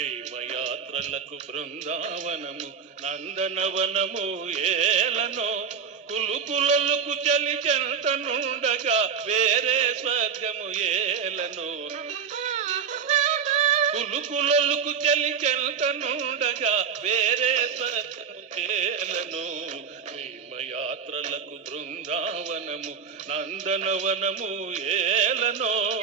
ప్రేమయాత్రలకు బృందావనము నందనవనము ఏలనో కులుకులలకు చలి చెంతనుండగా వేరే స్వర్గము ఏలనో. కులుకులలకు చలి చెంతనుండగా వేరే స్వర్గము ఏలనో. ప్రేమయాత్రలకు బృందావనము నందనవనము ఏలనో.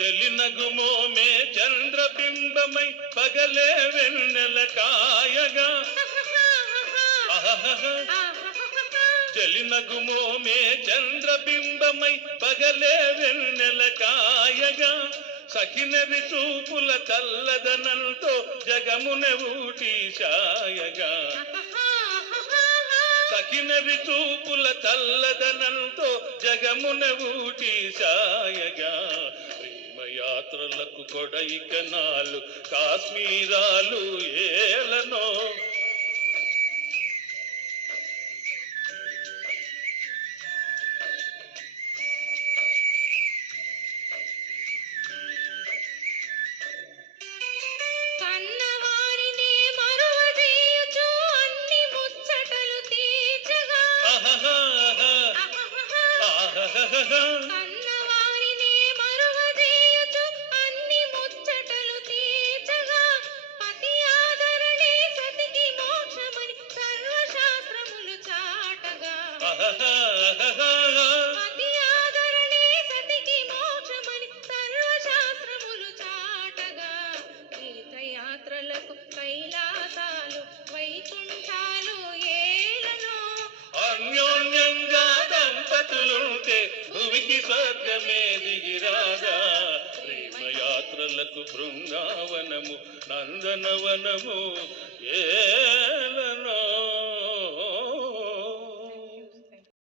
చెలినగుమోమే చంద్రబింబమై పగలే వెన్నెల కాయగా. అహహహ. చెలినగుమోమే చంద్రబింబమై పగలే వెన్నెల కాయగా. సఖినవి చూపుల చల్లదనంతో జగమున ఊటి సాయగా సఖినవి చూపుల చల్లదనంతో జగమున ఊటి సాయగా యాత్రలకు కొడైకనాలు కాశ్మీరాలు ఏలనో అన్యోన్యంగా దంపతులుంటే భువికి స్వర్గమే దిగిరాగా. ప్రేమయాత్రలకు బృందావనము నందనవనము ఏ